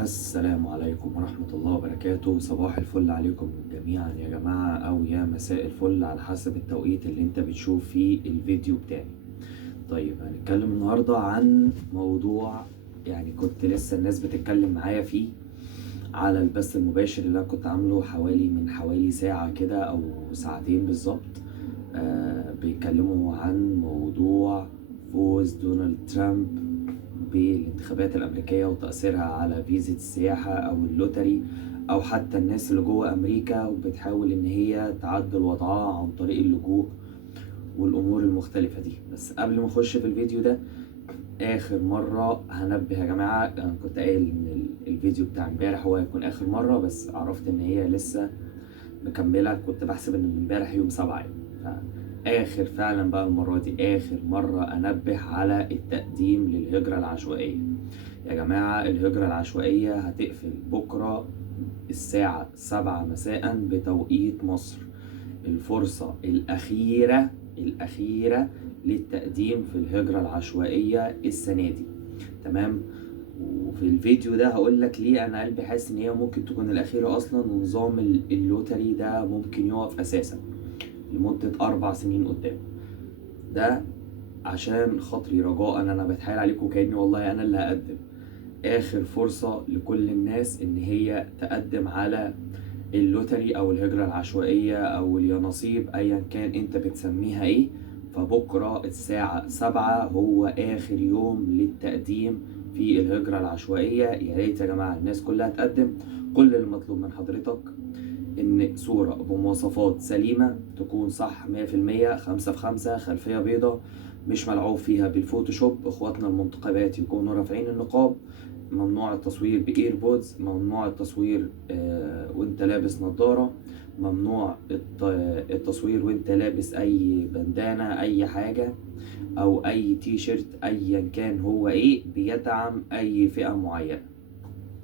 السلام عليكم ورحمة الله وبركاته. صباح الفل عليكم جميعا يا جماعة، أو يا مساء الفل على حسب التوقيت اللي انت بتشوف فيه الفيديو بتاعي. طيب هنتكلم النهاردة عن موضوع كنت لسه الناس بتتكلم معايا فيه على البث المباشر اللي أنا كنت عامله من حوالي ساعة كده أو ساعتين بالظبط. بيتكلموا عن موضوع فوز دونالد ترامب بالانتخابات الأمريكية وتأثيرها على فيزا السياحة أو اللوتري، أو حتى الناس اللي جوه أمريكا وبتحاول إن هي تعدل وضعها عن طريق اللجوء والأمور المختلفة دي. بس قبل ما أخش في الفيديو ده، آخر مرة هنبه يا جماعة، أنا كنت قايل إن الفيديو بتاع امبارح هو هيكون آخر مرة، بس عرفت إن هي لسه مكملة. كنت بحسب إن امبارح يوم 7 آخر فعلا بقى المرة دي آخر مرة أنبه على التقديم للهجرة العشوائية. يا جماعة الهجرة العشوائية هتقفل بكرة الساعة 7 مساء بتوقيت مصر. الفرصة الأخيرة للتقديم في الهجرة العشوائية السنة دي. تمام. وفي الفيديو ده هقول لك ليه انا قلبي حاسس ان هي ممكن تكون الاخيره اصلا، ونظام اللوتري ده ممكن يقف اساسا لمده 4 سنين قدام. ده عشان خاطري، رجاء انا بتحايل عليكم كاني والله انا اللي هقدم. اخر فرصه لكل الناس ان هي تقدم على اللوتري او الهجرة العشوائية او اليانصيب، ايا كان انت بتسميها ايه. فبكرة الساعة 7 هو اخر يوم للتقديم في الهجرة العشوائية. يا ريت يا جماعة الناس كلها تقدم. كل المطلوب من حضرتك ان صورة بمواصفات سليمة، تكون صح 100%، 5 في 5، خلفية بيضة مش ملعوب فيها بالفوتوشوب. اخواتنا المنتقبات يكونوا رافعين النقاب. ممنوع التصوير بايربودز، ممنوع التصوير وانت لابس نظارة، ممنوع التصوير وانت لابس اي بندانة، اي حاجة او اي تي شيرت ايا كان هو ايه بيدعم اي فئة معينة.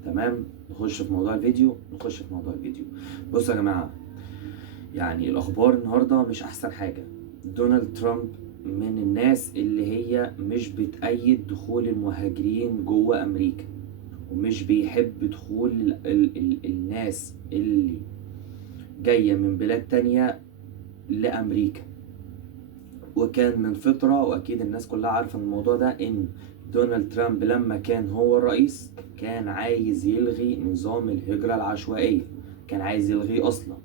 تمام. نخش في موضوع الفيديو. بصوا يا جماعة، الاخبار النهاردة مش احسن حاجة. دونالد ترامب من الناس اللي هي مش بتأيد دخول المهاجرين جوه امريكا، ومش بيحب دخول الناس اللي جاية من بلاد تانية لأمريكا. وكان من فترة، وأكيد الناس كلها عارفة الموضوع ده، إن دونالد ترامب لما كان هو الرئيس كان عايز يلغي نظام الهجرة العشوائية، كان عايز يلغيه أصلا،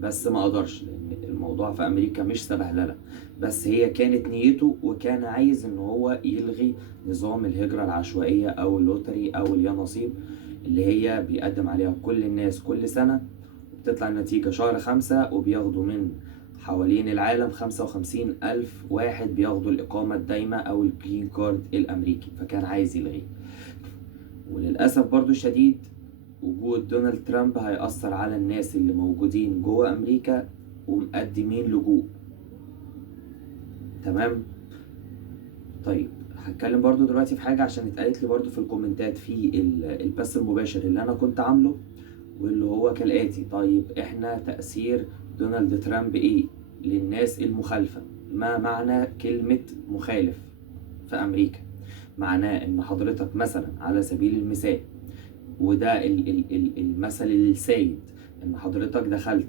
بس ما قدرش لأن الموضوع في أمريكا مش سبهللة. بس هي كانت نيته، وكان عايز إن هو يلغي نظام الهجرة العشوائية أو اللوتري أو اليانصيب اللي هي بيقدم عليها كل الناس كل سنة، وبتطلع النتيجة شهر 5، وبياخدوا من حوالين العالم 55,000 واحد بياخدوا الإقامة الدايمة أو الجرين كارد الأمريكي، فكان عايز يلغيه. وللأسف برضو الشديد وجود دونالد ترامب هيأثر على الناس اللي موجودين جوه أمريكا ومقدمين لجوء. تمام. طيب هتكلم برضو دلوقتي في حاجة عشان اتقالت لي برضو في الكومنتات في البث المباشر اللي أنا كنت عامله، واللي هو كالآتي: طيب احنا تأثير دونالد ترامب ايه للناس المخالفة؟ ما معنى كلمة مخالف في أمريكا؟ معناه إن حضرتك مثلا على سبيل المثال، وده المثل السائد، إن حضرتك دخلت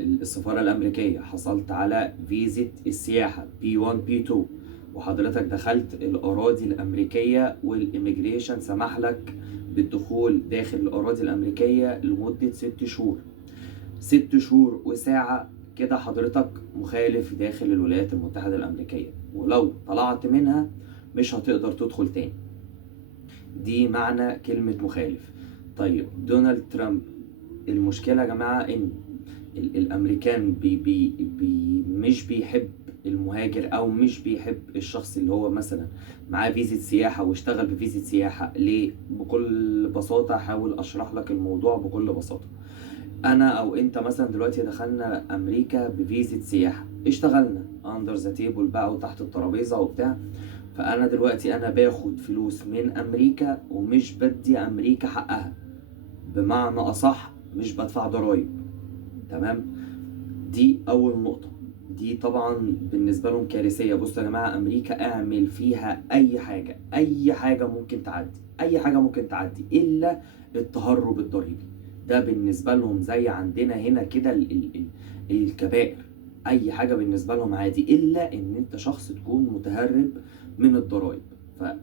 السفارة الأمريكية، حصلت على فيزا السياحة B1 B2، وحضرتك دخلت الأراضي الأمريكية والإميجريشن سمح لك بالدخول داخل الأراضي الأمريكية لمدة 6 شهور. 6 شهور وساعة كده حضرتك مخالف داخل الولايات المتحدة الأمريكية، ولو طلعت منها مش هتقدر تدخل تاني. دي معنى كلمة مخالف. طيب دونالد ترامب، المشكلة يا جماعة إن الامريكان بي مش بيحب المهاجر، او مش بيحب الشخص اللي هو مثلا معاه فيزا سياحة واشتغل بفيزا سياحة. ليه؟ بكل بساطة هحاول اشرح لك الموضوع بكل بساطة. انا او انت مثلا دلوقتي دخلنا امريكا بفيزا سياحة، اشتغلنا اندر ذا تيبل بقى وتحت الترابيزة وبتاع. فانا دلوقتي انا باخد فلوس من امريكا ومش بدي امريكا حقها، بمعنى اصح مش بدفع ضرايب. تمام. دي اول نقطة. دي طبعا بالنسبة لهم كارثية. بصوا يا جماعة، أمريكا اعمل فيها أي حاجة، أي حاجة ممكن تعدي، أي حاجة ممكن تعدي إلا التهرب الضريبي. ده بالنسبة لهم زي عندنا هنا كده الكبائر. أي حاجة بالنسبة لهم عادي إلا إن أنت شخص تكون متهرب من الضرايب.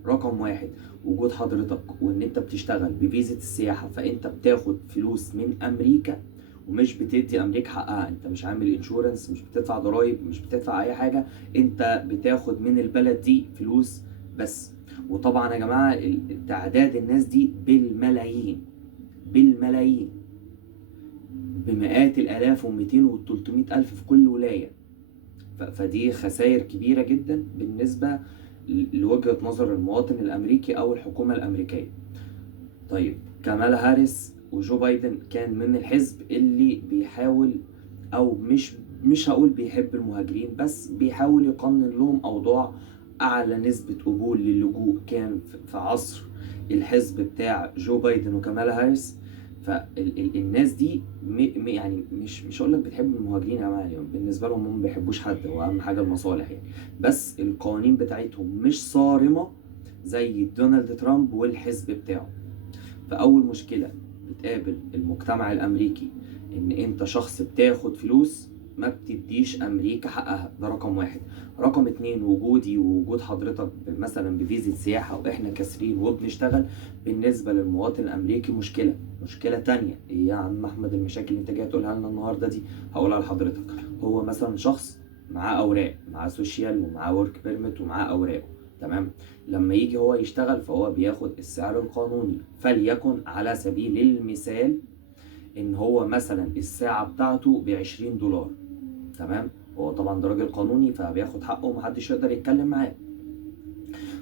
فرقم واحد، وجود حضرتك وإن أنت بتشتغل بفيزة السياحة، فأنت بتاخد فلوس من أمريكا ومش بتدي امريكا حقها. انت مش عامل انشورنس، مش بتدفع ضرايب، مش بتدفع اي حاجه، انت بتاخد من البلد دي فلوس بس. وطبعا يا جماعه تعداد الناس دي بالملايين، بالملايين، بمئات الالاف و200 و300 الف في كل ولايه. فدي خسائر كبيره جدا بالنسبه لوجهه نظر المواطن الامريكي او الحكومه الامريكيه. طيب، كامالا هاريس وجو بايدن كان من الحزب اللي بيحاول، او مش هقول بيحب المهاجرين، بس بيحاول يقنن لهم اوضاع. اعلى نسبة قبول للجوء كان في عصر الحزب بتاع جو بايدن وكامالا هاريس. فالناس دي يعني مش هقول لك بتحب المهاجرين يا جماعه، يعني بالنسبه لهم هم ما بيحبوش حد، هو اهم حاجه المصالح يعني. بس القوانين بتاعتهم مش صارمه زي دونالد ترامب والحزب بتاعه. فأول مشكلة بتقابل المجتمع الأمريكي إن أنت شخص بتاخد فلوس ما بتديش أمريكا حقها. ده رقم واحد. رقم اتنين، وجودي ووجود حضرتك مثلا بفيزة سياحة وإحنا كاسرين وبنشتغل، بالنسبة للمواطن الأمريكي مشكلة. مشكلة تانية إيه يا عم أحمد المشاكل اللي أنت جاي تقولها لنا النهاردة دي؟ هقولها لحضرتك. هو مثلا شخص معاه أوراق، معاه سوشيال ومعاه ورك بيرميت ومعاه أوراقه، تمام. لما يجي هو يشتغل فهو بياخد السعر القانوني. فليكن على سبيل المثال ان هو مثلا الساعة بتاعته ب20 دولار، تمام. هو طبعا ده راجل قانوني فبياخد حقه ومحدش يقدر يتكلم معاه.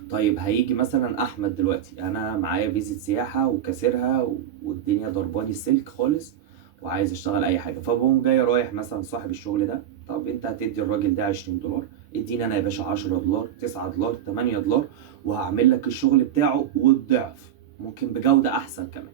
طيب هيجي مثلا احمد دلوقتي، انا معايا فيزة سياحة وكاسرها والدنيا ضرباني السلك خالص وعايز اشتغل اي حاجة، فبقوم جاي رايح مثلا صاحب الشغل ده، طب انت هتدي الراجل ده 20 دولار، اديني انا يا باشا 10 دولار، 9 دولار، 8 دولار، وهعمل لك الشغل بتاعه والضعف، ممكن بجودة احسن كمان.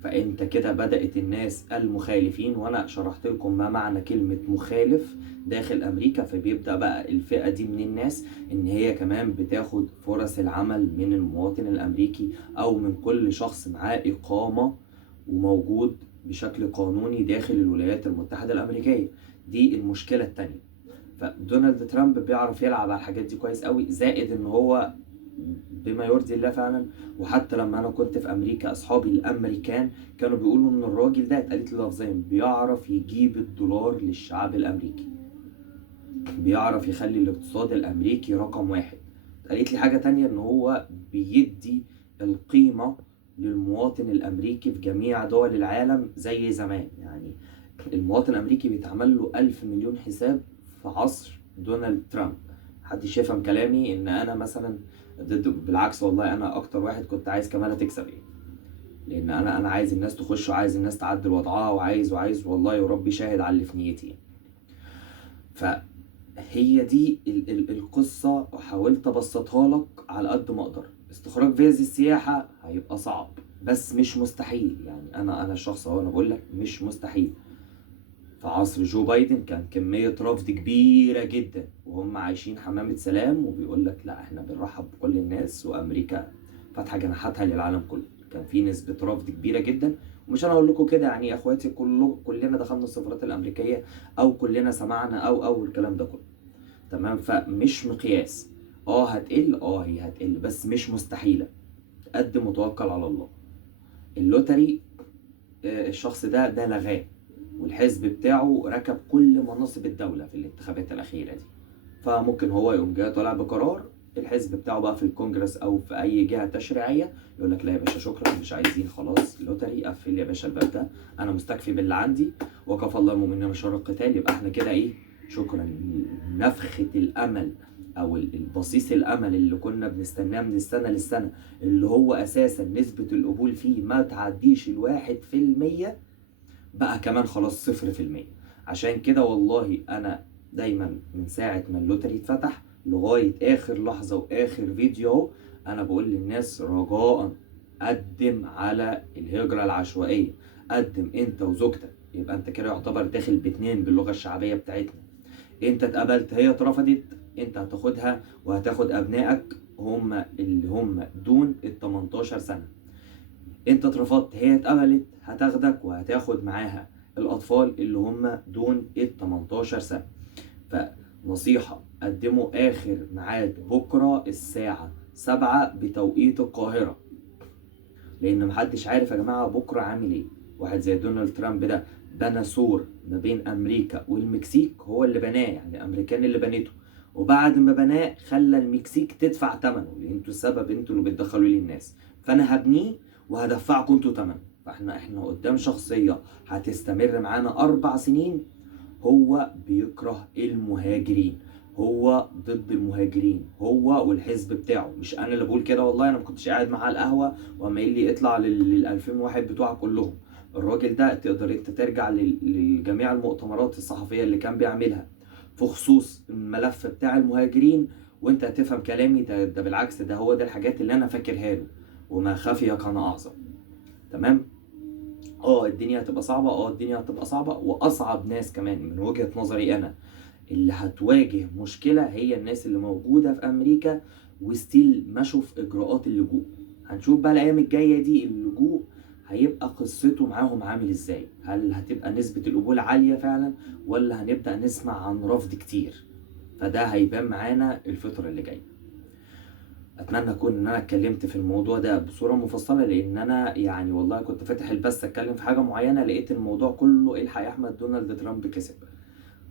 فانت كده بدأت الناس المخالفين، وانا شرحت لكم ما معنى كلمة مخالف داخل امريكا. فبيبدأ بقى الفئة دي من الناس ان هي كمان بتاخد فرص العمل من المواطن الامريكي او من كل شخص معاه اقامة وموجود بشكل قانوني داخل الولايات المتحدة الامريكية. دي المشكلة التانية. فدونالد ترامب بيعرف يلعب على الحاجات دي كويس قوي، زائد ان هو بما يرضي الله فعلا. وحتى لما انا كنت في امريكا، اصحابي الامريكان كانوا بيقولوا ان الراجل ده، اتقالت لي لفظيا، بيعرف يجيب الدولار للشعب الامريكي، بيعرف يخلي الاقتصاد الامريكي رقم واحد. قالت لي حاجة تانية، ان هو بيدي القيمة للمواطن الامريكي في جميع دول العالم زي زمان. يعني المواطن الامريكي بيتعمل له 1000 مليون حساب في عصر دونالد ترامب. محدش يفهم كلامي ان انا مثلا ضد، بالعكس والله انا اكتر واحد كنت عايز كمالة تكسب ايه، لان انا عايز الناس تخش وعايز الناس تعدل وضعها وعايز والله وربي شاهد على اللي في نيتي. فهي دي القصة، وحاولت ابسطها لك على قد ما اقدر. استخراج فيز السياحة هيبقى صعب بس مش مستحيل. يعني انا شخص اهو، انا بقول لك مش مستحيل. في عصر جو بايدن كان كمية رفض كبيرة جدا وهم عايشين حمامة سلام، وبيقول لك لا احنا بنرحب بكل الناس وامريكا فاتحة جناحاتها للعالم كله. كان في نسبة رفض كبيرة جدا. ومش انا اقول لكم كده يعني يا اخواتي، كلنا دخلنا السفارات الامريكية او كلنا سمعنا او الكلام ده كله، تمام. فمش مقياس. هتقل، هي هتقل بس مش مستحيلة. قدم وتوكل على الله. اللوتري، الشخص ده لغاه، والحزب بتاعه ركب كل مناصب الدولة في الانتخابات الأخيرة دي. فممكن هو يقوم جاي طالع بقرار، الحزب بتاعه بقى في الكونجرس أو في أي جهة تشريعية يقول لك لا يا باشا شكرا، مش عايزين خلاص لوتري، قفل يا باشا الباب ده، أنا مستكفي باللي عندي، وكفى الله المؤمنين شر القتال. يبقى احنا كده إيه، شكرا. نفخة الأمل أو البصيص الأمل اللي كنا بنستناه من السنة للسنة، اللي هو أساسا نسبة القبول فيه ما تعديش 1%، بقى كمان خلاص 0%. عشان كده والله انا دايما من ساعة ما اللوتري اتفتح لغاية اخر لحظة واخر فيديو، انا بقول للناس رجاء قدم على الهجرة العشوائية. قدم انت وزوجتك، يبقى انت كده يعتبر داخل باتنين باللغة الشعبية بتاعتنا. انت اتقبلت هي اترفضت، انت هتاخدها وهتاخد ابنائك هم اللي هم دون ال 18 سنة. انت اترفضت هي اتقبلت، هتاخدك وهتاخد معاها الاطفال اللي هم دون ال 18 سنة. فنصيحة، قدموا اخر ميعاد بكرة الساعة 7 بتوقيت القاهرة، لان محدش عارف يا جماعة بكرة عامل ايه. واحد زي دونالد ترامب ده بنى سور ما بين امريكا والمكسيك، هو اللي بناه، يعني الامريكان اللي بنيته، وبعد ما بناه خلى المكسيك تدفع ثمنه، لان انتوا السبب، انتوا اللي بتدخلوا لي الناس، فانا هبنيه وهدفعكم انتوا ثمنه. فاحنا قدام شخصية هتستمر معانا 4 سنين. هو بيكره المهاجرين، هو ضد المهاجرين، هو والحزب بتاعه، مش انا اللي بقول كده والله، انا ما كنتش قاعد معاه على القهوه وما قال لي اطلع لل 2000 واحد بتوعك كلهم. الراجل ده تقدر انت ترجع لجميع المؤتمرات الصحفيه اللي كان بيعملها في خصوص الملف بتاع المهاجرين، وانت هتفهم كلامي. ده بالعكس، ده هو ده الحاجات اللي انا فاكرها له، وما خفي كان اعظم. تمام. الدنيا هتبقى صعبه، الدنيا هتبقى صعبه، واصعب ناس كمان من وجهة نظري انا اللي هتواجه مشكلة هي الناس اللي موجودة في أمريكا وستيل مشوا في إجراءات اللجوء. هنشوف بقى الأيام الجاية دي اللجوء هيبقى قصته معاهم عامل إزاي. هل هتبقى نسبة القبول عالية فعلا، ولا هنبدأ نسمع عن رفض كتير؟ فده هيبان معانا الفترة اللي جاية. اتمنى اكون ان انا اتكلمت في الموضوع ده بصوره مفصله، لان انا يعني والله كنت فاتح البث اتكلم في حاجه معينه، لقيت الموضوع كله الحق يا احمد دونالد ترامب كسب.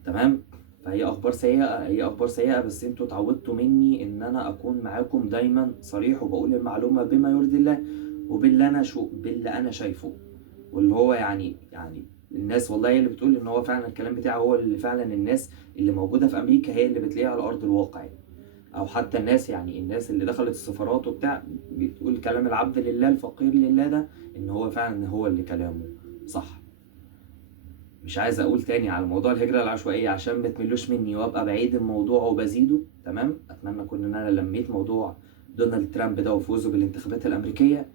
تمام. فهي اخبار سيئه، هي اخبار سيئه، بس انتوا اتعودتوا مني ان انا اكون معاكم دايما صريح، وبقول المعلومه بما يرضي الله، باللي انا شايفه، واللي هو يعني الناس والله هي اللي بتقول ان هو فعلا الكلام بتاعه هو اللي فعلا الناس اللي موجوده في امريكا هي اللي بتلاقيها على ارض الواقع يعني. او حتى الناس، يعني الناس اللي دخلت السفارات وبتاع بتقول كلام العبد لله الفقير لله ده، ان هو فعلا هو اللي كلامه صح. مش عايز اقول تاني على موضوع الهجرة العشوائية عشان ما تملوش مني وابقى بعيد الموضوع وبزيده. تمام. اتمنى اكون ان انا لميت موضوع دونالد ترامب ده وفوزه بالانتخابات الامريكية،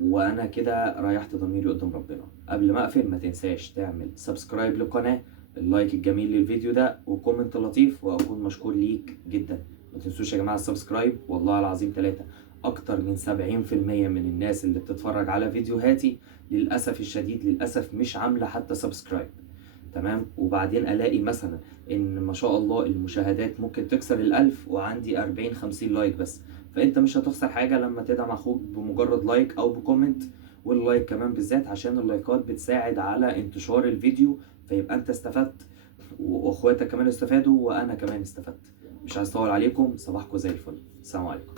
وانا كده ريحت ضميري قدام ربنا. قبل ما اقفل ما تنساش تعمل سبسكرايب للقناة، اللايك الجميل للفيديو ده، وكومنت لطيف، واكون مشكور ليك جدا. ما تنسوش يا جماعة السبسكرايب، والله العظيم 3 اكتر من 70% من الناس اللي بتتفرج على فيديوهاتي للأسف الشديد للأسف مش عاملة حتى سبسكرايب. تمام. وبعدين الاقي مثلا ان ما شاء الله المشاهدات ممكن تكسر ال1000 وعندي 40-50 لايك بس. فانت مش هتخسر حاجة لما تدعم اخوك بمجرد لايك او بكومنت، واللايك كمان بالذات عشان اللايكات بتساعد على انتشار الفيديو، فيبقى انت استفدت واخواتك كمان استفادوا وانا كمان استفدت. مش عايز اطول عليكم، صباحكم زي الفل، السلام عليكم.